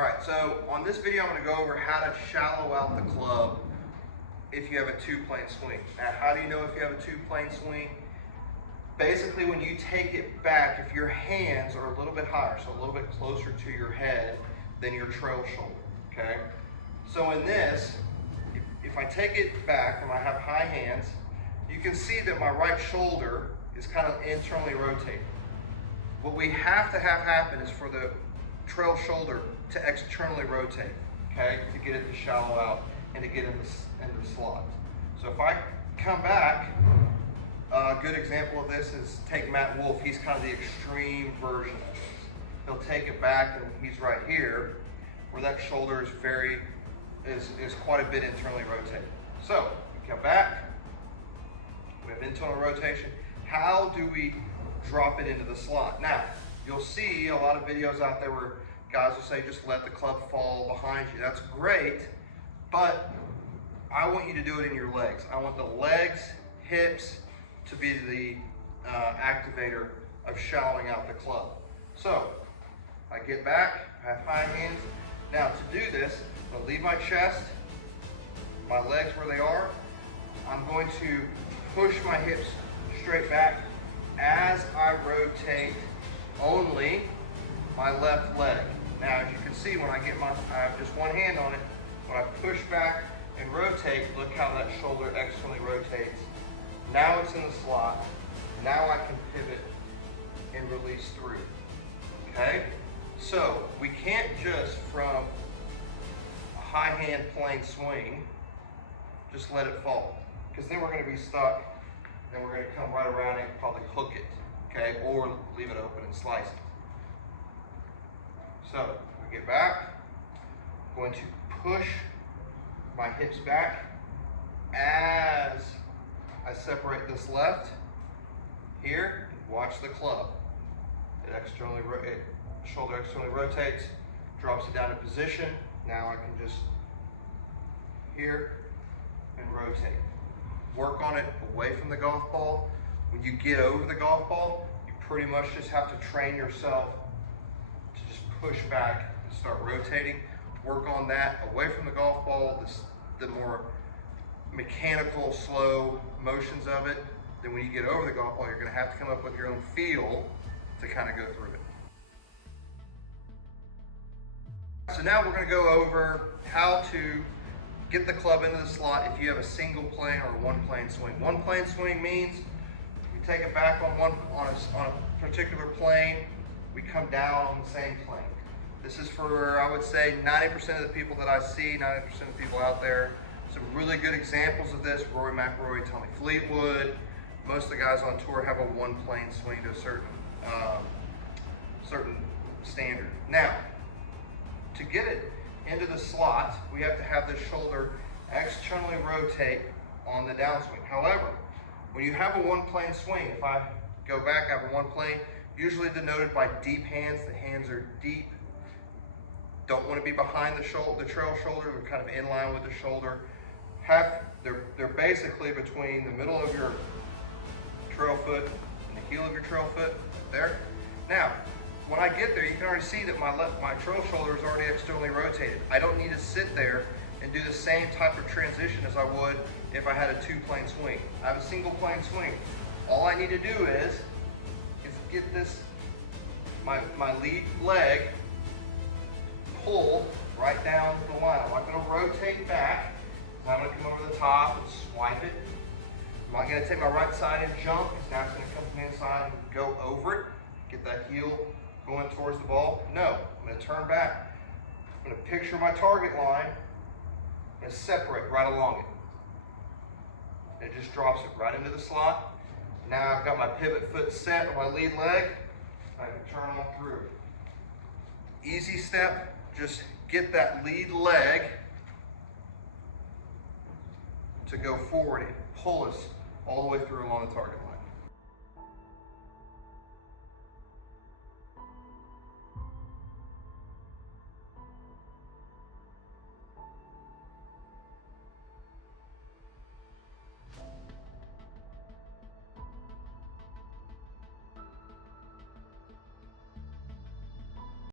All right, so on this video, I'm gonna go over how to shallow out the club if you have a two-plane swing. Now, how do you know if you have a two-plane swing? Basically, when you take it back, if your hands are a little bit higher, so a little bit closer to your head than your trail shoulder, okay? So in this, if I take it back and I have high hands, you can see that my right shoulder is kind of internally rotating. What we have to have happen is for the trail shoulder to externally rotate, okay, to get it to shallow out and to get into the slot. So if I come back, a good example of this is take Matt Wolff. He's kind of the extreme version of this. He'll take it back and he's right here where that shoulder is quite a bit internally rotated. So we come back, we have internal rotation. How do we drop it into the slot? Now, you'll see a lot of videos out there where guys will say, just let the club fall behind you. That's great, but I want you to do it in your legs. I want the legs, hips to be the activator of shallowing out the club. So, I get back, I have high hands. Now to do this, I'm gonna leave my chest, my legs where they are. I'm going to push my hips straight back as I rotate only my left leg. Now, as you can see, when I have just one hand on it, when I push back and rotate, look how that shoulder externally rotates. Now it's in the slot. Now I can pivot and release through, okay? So we can't just from a high hand plane swing, just let it fall, because then we're gonna be stuck, and we're gonna come right around and probably hook it, okay? Or leave it open and slice it. So I get back, I'm going to push my hips back as I separate this left here. Watch the club. Shoulder externally rotates, drops it down in position. Now I can just here and rotate. Work on it away from the golf ball. When you get over the golf ball, you pretty much just have to train yourself to just push back and start rotating. Work on that away from the golf ball, the more mechanical, slow motions of it. Then when you get over the golf ball, you're gonna have to come up with your own feel to kind of go through it. So now we're gonna go over how to get the club into the slot if you have a single plane or a one plane swing. One plane swing means we take it back on a particular plane, we come down on the same plane. This is for, I would say, 90% of the people that I see, 90% of the people out there. Some really good examples of this: Rory McIlroy, Tommy Fleetwood. Most of the guys on tour have a one plane swing to a certain standard. Now, to get it into the slot, we have to have the shoulder externally rotate on the downswing. However, when you have a one plane swing, if I go back, I have a one plane, usually denoted by deep hands. The hands are deep. Don't want to be behind the trail shoulder. They're kind of in line with the shoulder. They're basically between the middle of your trail foot and the heel of your trail foot, there. Now, when I get there, you can already see that my trail shoulder is already externally rotated. I don't need to sit there and do the same type of transition as I would if I had a two-plane swing. I have a single plane swing. All I need to do is get this, my lead leg, pull right down the line. I'm not going to rotate back. I'm going to come over the top and swipe it. I'm not going to take my right side and jump, because now it's going to come from the inside and go over it, get that heel going towards the ball. No, I'm going to turn back. I'm going to picture my target line and separate right along it. It just drops it right into the slot. Now I've got my pivot foot set on my lead leg. I can turn on through. Easy step, just get that lead leg to go forward and pull us all the way through along the target line.